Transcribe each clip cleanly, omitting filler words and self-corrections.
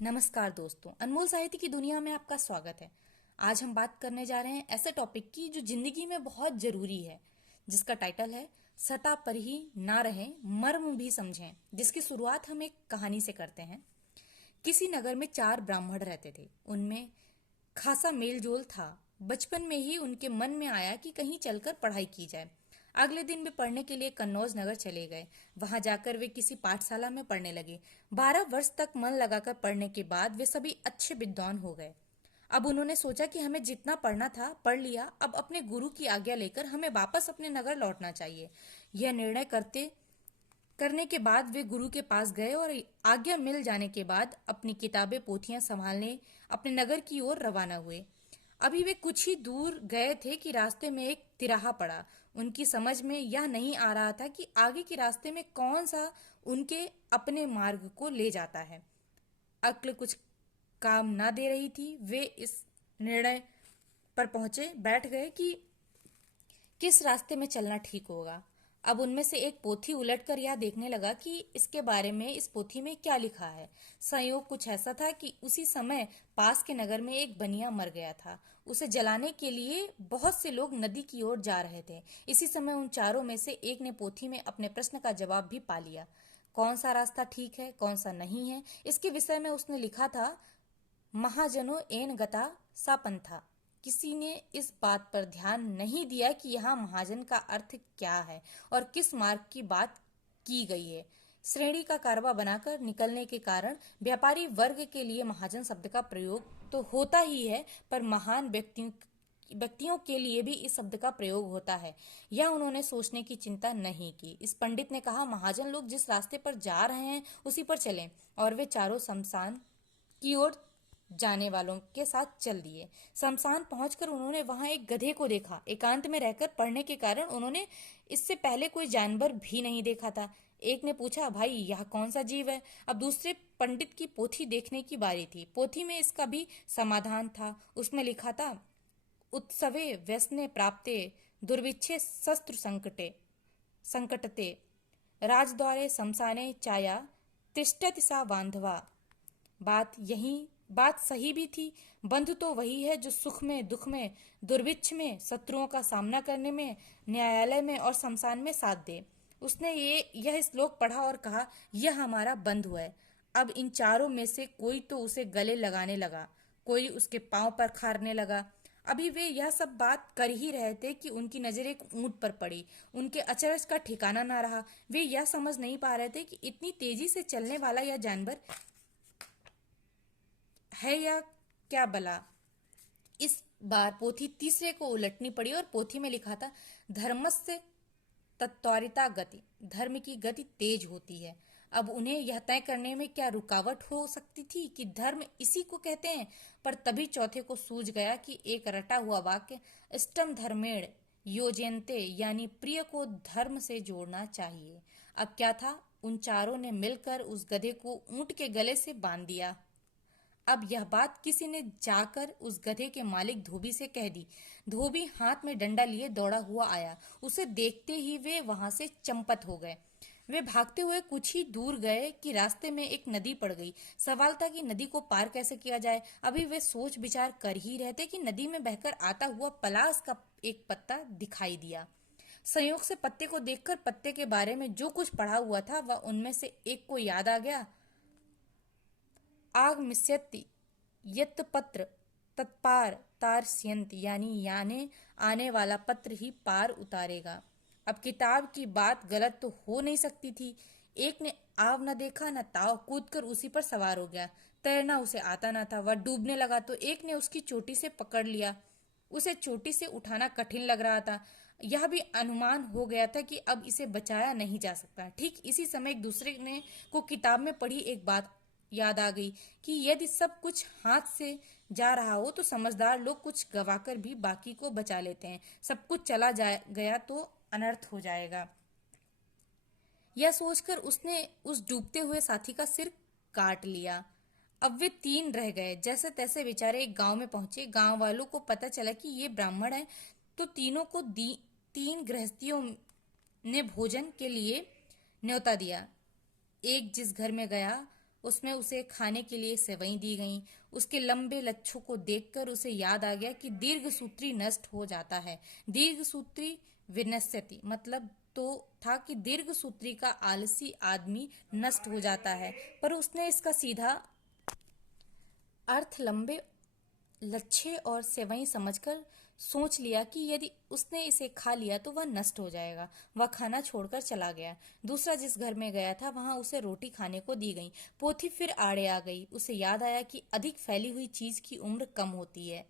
नमस्कार दोस्तों, अनमोल साहित्य की दुनिया में आपका स्वागत है। आज हम बात करने जा रहे हैं ऐसे टॉपिक की जो जिंदगी में बहुत जरूरी है, जिसका टाइटल है सटा पर ही ना रहें, मर्म भी समझें। जिसकी शुरुआत हम एक कहानी से करते हैं। किसी नगर में 4 ब्राह्मण रहते थे। उनमें खासा मेल जोल था। बचपन में ही उनके मन में आया कि कहीं चलकर पढ़ाई की जाए। अगले दिन वे पढ़ने के लिए कन्नौज नगर चले गए। वहां जाकर वे किसी पाठशाला में पढ़ने लगे। 12 वर्ष तक मन लगाकर पढ़ने के बाद वे सभी अच्छे विद्वान हो गए। अब उन्होंने सोचा कि हमें जितना पढ़ना था पढ़ लिया, अब अपने गुरु की आज्ञा लेकर हमें वापस अपने नगर लौटना चाहिए। यह निर्णय करने के बाद वे गुरु के पास गए और आज्ञा मिल जाने के बाद अपनी किताबें पोथियां संभालने अपने नगर की ओर रवाना हुए। अभी वे कुछ ही दूर गए थे कि रास्ते में एक तिराहा पड़ा। उनकी समझ में यह नहीं आ रहा था कि आगे के रास्ते में कौन सा उनके अपने मार्ग को ले जाता है। अक्ल कुछ काम ना दे रही थी। वे इस निर्णय पर बैठ गए कि किस रास्ते में चलना ठीक होगा। अब उनमें से एक पोथी उलटकर यह देखने लगा कि इसके बारे में इस पोथी में क्या लिखा है। संयोग कुछ ऐसा था कि उसी समय पास के नगर में एक बनिया मर गया था। उसे जलाने के लिए बहुत से लोग नदी की ओर जा रहे थे। इसी समय उन चारों में से एक ने पोथी में अपने प्रश्न का जवाब भी पा लिया। कौन सा रास्ता ठीक है, कौन सा नहीं है, इसके विषय में उसने लिखा था, महाजनो एन गता सा पंथा। किसी ने इस बात पर ध्यान नहीं दिया कि यहाँ महाजन का अर्थ क्या है और किस मार्ग की बात की गई है। श्रेणी का कारवा बनाकर निकलने के कारण व्यापारी वर्ग के लिए महाजन शब्द का प्रयोग तो होता ही है, पर महान व्यक्तियों के लिए भी इस शब्द का प्रयोग होता है। यह उन्होंने सोचने की चिंता नहीं की। इस पंडित ने कहा, महाजन लोग जिस रास्ते पर जा रहे हैं उसी पर चलें। और वे चारों शमशान की ओर जाने वालों के साथ चल दिए। शमशान पहुंचकर उन्होंने वहां एक गधे को देखा। एकांत में रहकर पढ़ने के कारण उन्होंने इससे पहले कोई जानवर भी नहीं देखा था। एक ने पूछा, भाई यह कौन सा जीव है? अब दूसरे पंडित की पोथी देखने की बारी थी। पोथी में इसका भी समाधान था। उसमें लिखा था, उत्सवे व्यसने प्राप्ते दुर्विच्छे शस्त्र संकटते राजद्वारे शमशाने चाया तिष्ठति सा बांधवा। बात सही भी थी। बंधु तो वही है जो सुख में, दुख में, दुर्भिक्ष में, शत्रुओं का सामना करने में, न्यायालय में और शमशान में साथ दे। उसने यह श्लोक पढ़ा और कहा, यह हमारा बंधु है। अब इन चारों में से कोई तो उसे गले लगाने लगा, कोई उसके पांव पर खारने लगा। अभी वे यह सब बात कर ही रहे थे कि उनकी नजर एक ऊंट पर पड़ी। उनके अचरज का ठिकाना ना रहा। वे यह समझ नहीं पा रहे थे कि इतनी तेजी से चलने वाला यह जानवर है या क्या भला। इस बार पोथी तीसरे को उलटनी पड़ी और पोथी में लिखा था, धर्मस्य तत्वरिता गति। धर्म की गति तेज होती है। अब उन्हें यह तय करने में क्या रुकावट हो सकती थी कि धर्म इसी को कहते हैं। पर तभी चौथे को सूझ गया कि एक रटा हुआ वाक्य, इष्टम धर्मेण योजयन्ते, यानी प्रिय को धर्म से जोड़ना चाहिए। अब क्या था, उन चारों ने मिलकर उस गधे को ऊंट के गले से बांध दिया। अब यह बात किसी ने जाकर उस गधे के मालिक धोबी से कह दी। धोबी हाथ में डंडा लिए दौड़ा हुआ आया। उसे देखते ही वे वहां से चंपत हो गए। वे भागते हुए कुछ ही दूर गए कि रास्ते में एक नदी पड़ गई। सवाल था कि नदी को पार कैसे किया जाए। अभी वे सोच विचार कर ही रहते कि नदी में बहकर आता हुआ पलास का एक पत्ता दिखाई दिया। संयोग से पत्ते को देखकर पत्ते के बारे में जो कुछ पढ़ा हुआ था वह उनमें से एक को याद आ गया। आगमिष्यति यत् पत्र तत्पार तारस्यन्ति, यानी आने वाला पत्र ही पार उतारेगा। अब किताब की बात गलत तो हो नहीं सकती थी। एक ने आव न देखा न ताव, कूदकर उसी पर सवार हो गया। तैरना उसे आता न था। वह डूबने लगा तो एक ने उसकी चोटी से पकड़ लिया। उसे चोटी से उठाना कठिन लग रहा था। यह भी अनुमान हो गया था कि अब इसे बचाया नहीं जा सकता। ठीक इसी समय एक दूसरे ने को किताब में पढ़ी एक बात याद आ गई कि यदि सब कुछ हाथ से जा रहा हो तो समझदार लोग कुछ गवाकर भी बाकी को बचा लेते हैं। सब कुछ चला गया तो अनर्थ हो जाएगा। यह सोचकर उसने उस डूबते हुए साथी का सिर काट लिया। अब वे 3 रह गए। जैसे तैसे बेचारे एक गांव में पहुंचे। गांव वालों को पता चला कि ये ब्राह्मण है, तो तीनों को 3 गृहस्थियों ने भोजन के लिए न्योता दिया। एक जिस घर में गया उसमें उसे खाने के लिए सेवई दी गईं। उसके लंबे लच्छों को देखकर उसे याद आ गया कि दीर्घसूत्री नष्ट हो जाता है। दीर्घसूत्री विनश्यति मतलब तो था कि दीर्घसूत्री का आलसी आदमी नष्ट हो जाता है, पर उसने इसका सीधा अर्थ लंबे लच्छे और सेवई समझकर सोच लिया कि यदि उसने इसे खा लिया तो वह नष्ट हो जाएगा। वह खाना छोड़कर चला गया। दूसरा जिस घर में गया था वहां उसे रोटी खाने को दी गई। पोथी फिर आड़े आ गई। उसे याद आया कि अधिक फैली हुई चीज की उम्र कम होती है।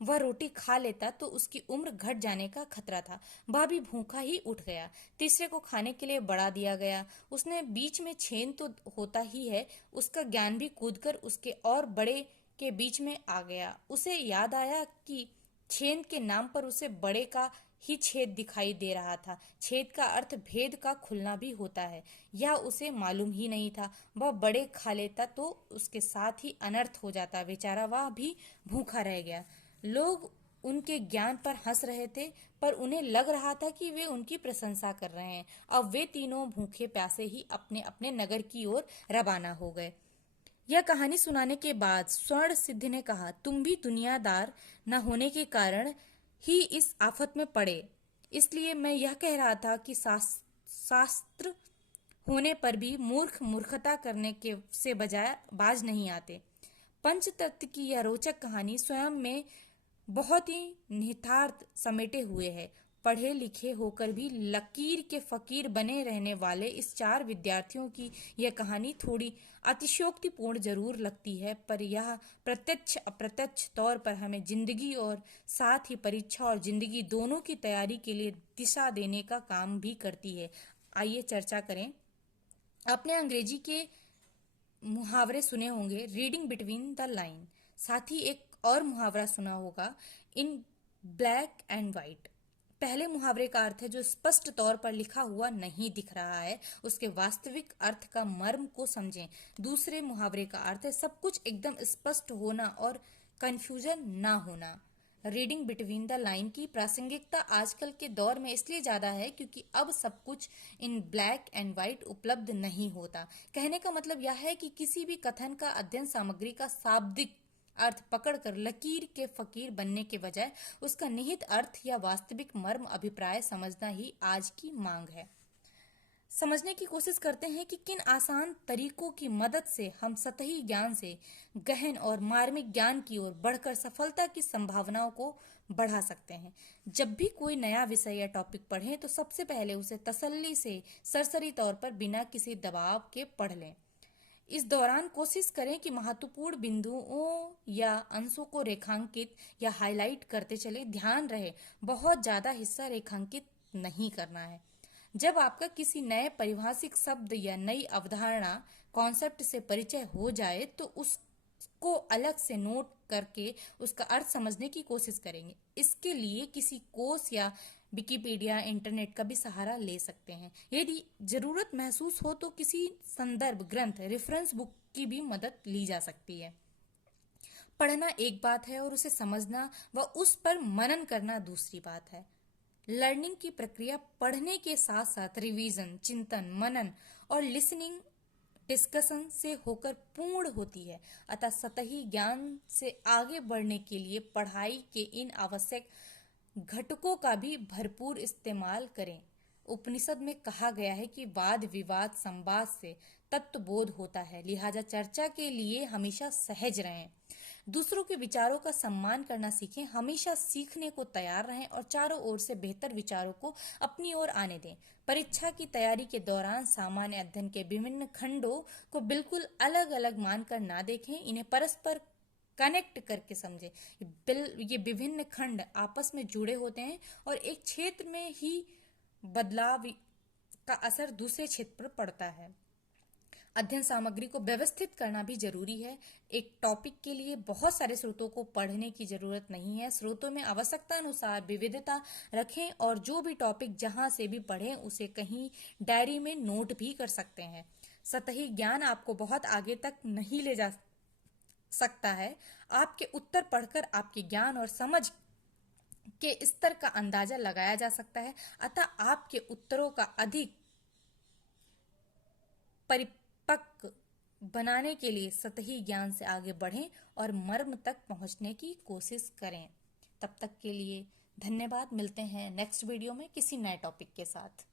वह रोटी खा लेता तो उसकी उम्र घट जाने का खतरा था। वह भी भूखा ही उठ गया। तीसरे को खाने के लिए बढ़ा दिया गया। उसने बीच में छेद तो होता ही है, उसका ज्ञान भी कूदकर उसके और बड़े के बीच में आ गया। उसे याद आया कि छेद के नाम पर उसे बड़े का ही छेद दिखाई दे रहा था। छेद का अर्थ भेद का खुलना भी होता है, यह उसे मालूम ही नहीं था। वह बड़े खा लेता तो उसके साथ ही अनर्थ हो जाता। बेचारा वह भी भूखा रह गया। लोग उनके ज्ञान पर हंस रहे थे, पर उन्हें लग रहा था कि वे उनकी प्रशंसा कर रहे हैं। अब वे तीनों भूखे प्यासे ही अपने अपने नगर की ओर रवाना हो गए। यह कहानी सुनाने के बाद स्वर्ण सिद्ध ने कहा, तुम भी दुनियादार न होने के कारण ही इस आफत में पड़े। इसलिए मैं यह कह रहा था कि शास्त्र होने पर भी मूर्ख मूर्खता करने के से बजाय बाज नहीं आते। पंचतत्व की यह रोचक कहानी स्वयं में बहुत ही निहितार्थ समेटे हुए है। पढ़े लिखे होकर भी लकीर के फकीर बने रहने वाले इस चार विद्यार्थियों की यह कहानी थोड़ी अतिशयोक्तिपूर्ण जरूर लगती है, पर यह प्रत्यक्ष अप्रत्यक्ष तौर पर हमें जिंदगी और साथ ही परीक्षा और जिंदगी दोनों की तैयारी के लिए दिशा देने का काम भी करती है। आइए चर्चा करें। आपने अंग्रेजी के मुहावरे सुने होंगे, रीडिंग बिटवीन द लाइन। साथ ही एक और मुहावरा सुना होगा, इन ब्लैक एंड व्हाइट। पहले मुहावरे का अर्थ है जो स्पष्ट तौर पर लिखा हुआ नहीं दिख रहा है, उसके वास्तविक अर्थ का मर्म को समझें। दूसरे मुहावरे का अर्थ है सब कुछ एकदम स्पष्ट होना और कंफ्यूजन ना होना। रीडिंग बिटवीन द लाइन की प्रासंगिकता आजकल के दौर में इसलिए ज्यादा है क्योंकि अब सब कुछ इन ब्लैक एंड व्हाइट उपलब्ध नहीं होता। कहने का मतलब यह है कि किसी भी कथन का अध्ययन सामग्री का शाब्दिक अर्थ पकड़कर लकीर के फकीर बनने के बजाय उसका निहित अर्थ या वास्तविक मर्म अभिप्राय समझना ही आज की मांग है। समझने की कोशिश करते हैं कि किन आसान तरीकों की मदद से हम सतही ज्ञान से गहन और मार्मिक ज्ञान की ओर बढ़कर सफलता की संभावनाओं को बढ़ा सकते हैं। जब भी कोई नया विषय या टॉपिक पढ़ें तो सबसे पहले उसे तसल्ली से सरसरी तौर पर बिना किसी दबाव के पढ़ लें। इस दौरान कोशिश करें कि महत्वपूर्ण बिंदुओं या अंशों को रेखांकित या हाईलाइट करते चले। ध्यान रहे, बहुत ज्यादा हिस्सा रेखांकित नहीं करना है। जब आपका किसी नए परिभाषिक शब्द या नई अवधारणा कॉन्सेप्ट से परिचय हो जाए तो उसको अलग से नोट करके उसका अर्थ समझने की कोशिश करेंगे। इसके लिए किसी कोर्स या विकिपीडिया इंटरनेट का भी सहारा ले सकते हैं। यदि जरूरत महसूस हो तो किसी संदर्भ ग्रंथ रेफरेंस बुक की भी मदद ली जा सकती है। पढ़ना एक बात है और उसे समझना व उस पर मनन करना दूसरी बात है। लर्निंग की प्रक्रिया पढ़ने के साथ साथ रिवीजन, चिंतन, मनन और लिसनिंग डिस्कशन से होकर पूर्ण होती है। अतः सतही ज्ञान से आगे बढ़ने के लिए पढ़ाई के इन आवश्यक घटकों का भी भरपूर इस्तेमाल करें। उपनिषद में कहा गया है कि वाद विवाद संवाद से तत्वबोध होता है, लिहाजा चर्चा के लिए हमेशा सहज रहें। दूसरों के विचारों का सम्मान करना सीखें, हमेशा सीखने को तैयार रहें और चारों ओर से बेहतर विचारों को अपनी ओर आने दें। परीक्षा की तैयारी के दौरान सामान्य अध्ययन के विभिन्न खंडों को बिल्कुल अलग अलग मानकर ना देखें, इन्हें परस्पर कनेक्ट करके समझें। ये विभिन्न खंड आपस में जुड़े होते हैं और एक क्षेत्र में ही बदलाव का असर दूसरे क्षेत्र पर पड़ता है। अध्ययन सामग्री को व्यवस्थित करना भी जरूरी है। एक टॉपिक के लिए बहुत सारे स्रोतों को पढ़ने की जरूरत नहीं है। स्रोतों में आवश्यकता अनुसार विविधता रखें और जो भी टॉपिक जहां से भी पढ़ें उसे कहीं डायरी में नोट भी कर सकते हैं। सतही ज्ञान आपको बहुत आगे तक नहीं ले जा सकता है। आपके उत्तर पढ़कर आपके ज्ञान और समझ के स्तर का अंदाजा लगाया जा सकता है। अतः आपके उत्तरों का अधिक परिपक्व बनाने के लिए सतही ज्ञान से आगे बढ़ें और मर्म तक पहुंचने की कोशिश करें। तब तक के लिए धन्यवाद। मिलते हैं नेक्स्ट वीडियो में किसी नए टॉपिक के साथ।